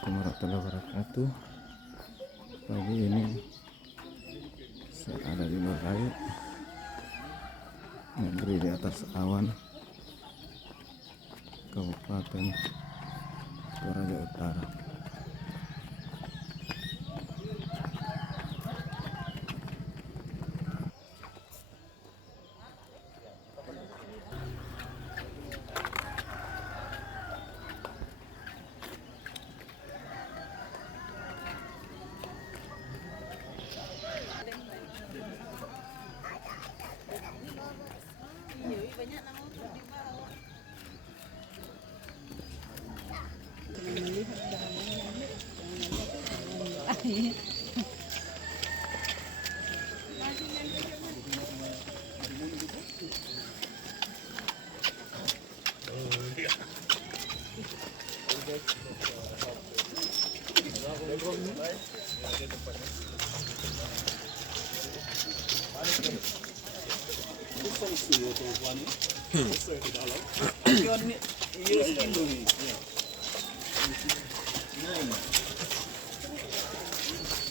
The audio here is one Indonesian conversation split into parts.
Assalamualaikum warahmatullahi wabarakatuh. Pagi ini saya ada di Balayu, negeri di atas awan, Kabupaten Toraja Utara.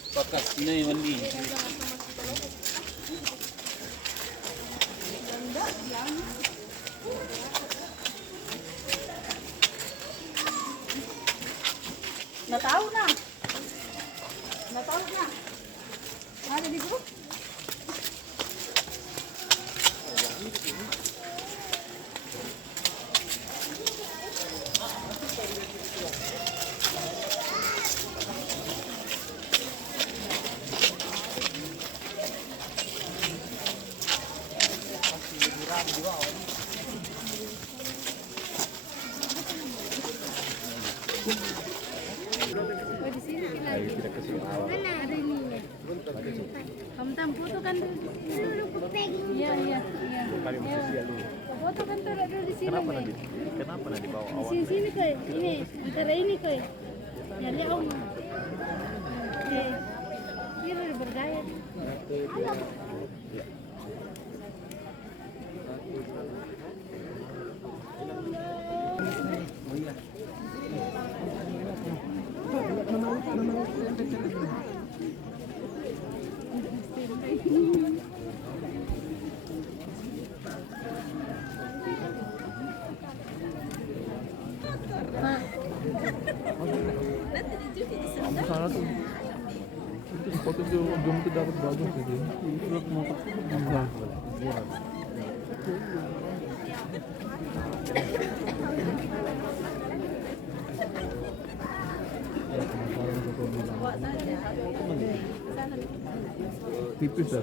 Pakas ini mandi. Nggak tahu nah. Ada di grup. Oh, di sini lagi. Mana ada ini? Kamu foto kan dulu di sini. Iya. Foto kan taruh dulu di sini. Kenapa nanti bawa Di sini koi. Ini antara ini koi. Nyari om. Dia udah bergaya. Salah tuh. Itu foto jom itu dapat bagus gitu. Itu mau enggak. Tipis dah.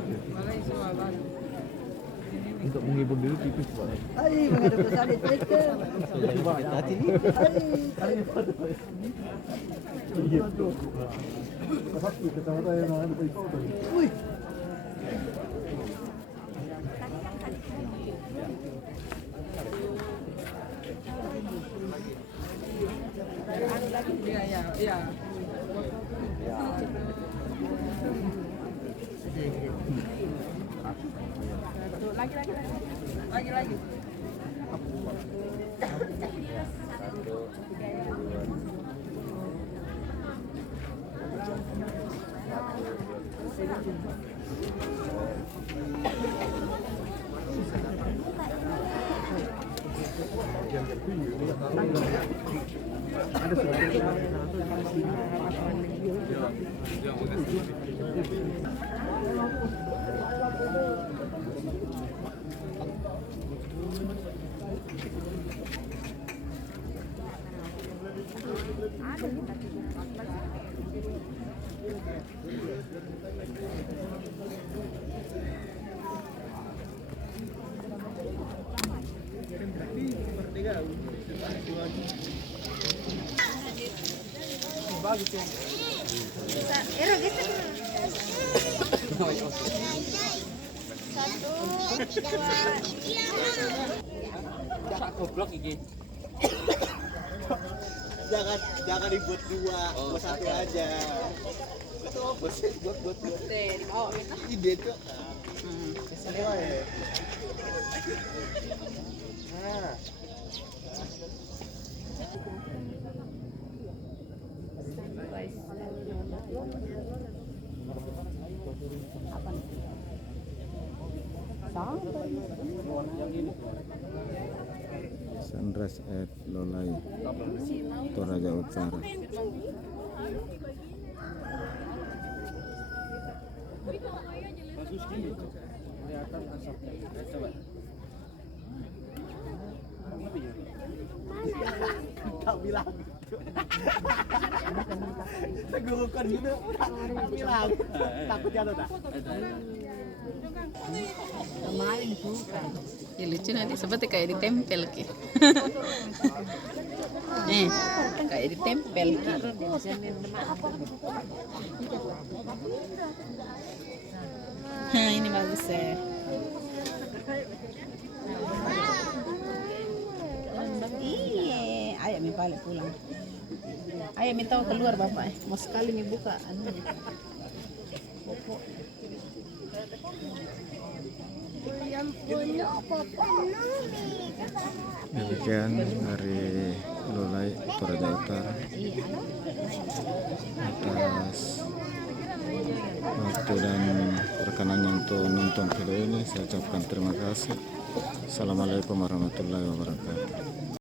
Untuk menghibur diri tipis banget. Ay, menghadap ke sana cerita. Iya tuh. Satu kata-kata yang ada di foto. Wih. Iya. Lagi. Bagus ya. Sak goblok iki. Jangan dibuat dua, buat satu aja. Itu apa sih? Buat. Ide tuh. Kesini wae. Nah. sunrise. Sunrise at Lolai, Toraja Utara. Tak bilang. Tegurukan gitu. Tak bilang. Takut jatuh tak? Ya lucu nanti seperti kayak ditempel ki. Kayak ditempel ki. Ini bagus ya. Iya, ayah mi balik pulang. Ayah mi tahu keluar bapak, mau sekali mi buka anunya. Demikian dari Lolai, Toraja Utara. Atas waktu dan perkenannya untuk nonton video ini, saya ucapkan terima kasih. Assalamualaikum warahmatullahi wabarakatuh.